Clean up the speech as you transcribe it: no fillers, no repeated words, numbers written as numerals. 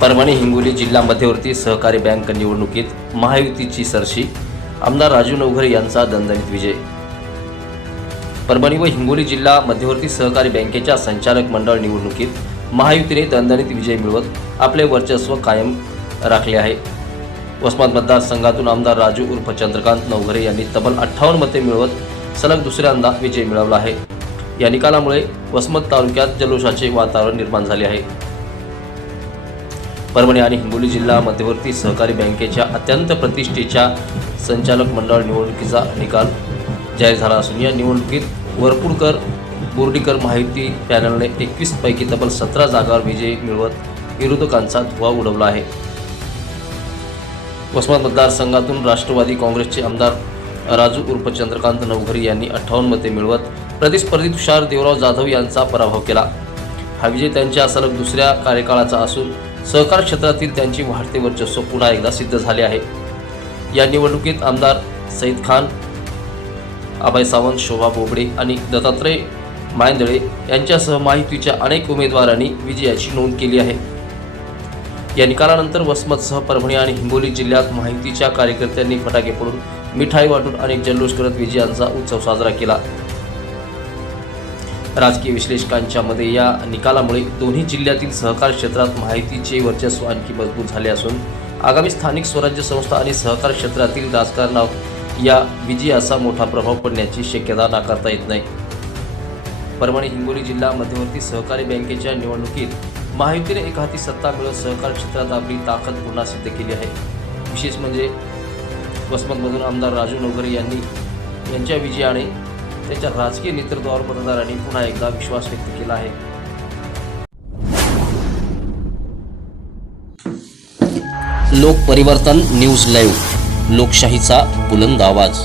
परभणी हिंगोली जिल्हा मध्यवर्ती सहकारी बँक निवडणुकीत महायुतीची सरशी, आमदार राजू नवघरे यांचा दणदणीत विजय। परभणी व हिंगोली जिल्हा मध्यवर्ती सहकारी बँकेच्या संचालक मंडळ निवडणुकीत महायुतीने दणदणीत विजय मिळवत आपले वर्चस्व कायम राखले आहे। वसमत मतदारसंघातून आमदार राजू उर्फ चंद्रकांत नवघरे यांनी तब्बल 58 मते मिळवत सलग दुसऱ्यांदा विजय मिळवला आहे। या निकालामुळे वसमत तालुक्यात जल्लोषाचे वातावरण निर्माण झाले आहे। परभणी आणि हिंगोली जिल्हा मध्यवर्ती सहकारी बँकेच्या अत्यंत प्रतिष्ठेच्या संचालक मंडळ निवडणुकीचा निकाल जाहीर झाला असून या निवडणुकीत वरपुडकर बोर्डीकर महायुती पॅनलने 21 पैकी तब्बल 17 जागांवर विजय मिळवत विरोधकांचा धुव्वा उडवला आहे। वसमत मतदारसंघातून राष्ट्रवादी काँग्रेसचे आमदार राजू उर्फ चंद्रकांत नवघरे यांनी 58 मते मिळवत प्रतिस्पर्धी तुषार देवराव जाधव यांचा पराभव केला। हा विजय त्यांच्या सलग दुसऱ्या कार्यकाळाचा असून सहकार क्षेत्रातील त्यांची वाढते वर्चस्व पुन्हा एकदा सिद्ध झाले आहे। या निवडणुकीत आमदार सईद खान, अभय सावंत, शोभा बोबडे आणि दत्तात्रय मायंदळे यांच्यासह महायुतीच्या अनेक उमेदवारांनी विजयाची नोंद केली आहे। या निकालानंतर वसमतसह परभणी आणि हिंगोली जिल्ह्यात महायुतीच्या कार्यकर्त्यांनी फटाके फोडून, मिठाई वाटून अनेक जल्लोष करत विजयाचा उत्सव साजरा केला। राजकीय विश्लेषकांच्या मते या निकालामुळे दोन्ही जिल्ह्यातील सहकार क्षेत्रात महायुतीचे वर्चस्व आणखी मजबूत झाले असून आगामी स्थानिक स्वराज्य संस्था आणि सहकार क्षेत्रातील राजकारणावर या विजयाचा मोठा प्रभाव पडण्याची शक्यता नाकारता येत नाही। परभणी हिंगोली जिल्हा मध्यवर्ती सहकारी बँकेच्या निवडणुकीत महायुतीने एकहाती सत्ता मिळवत सहकार क्षेत्रात आपली ताकद पुन्हा सिद्ध केली आहे। विशेष म्हणजे वसमतमधून आमदार राजू नवघरे यांच्या विजयाने त्यांच्या राजकीय नेतृत्वावर मतदारांनी पुन्हा एकदा विश्वास व्यक्त केला आहे। लोक परिवर्तन न्यूज लाईव्ह, लोकशाहीचा बुलंद आवाज।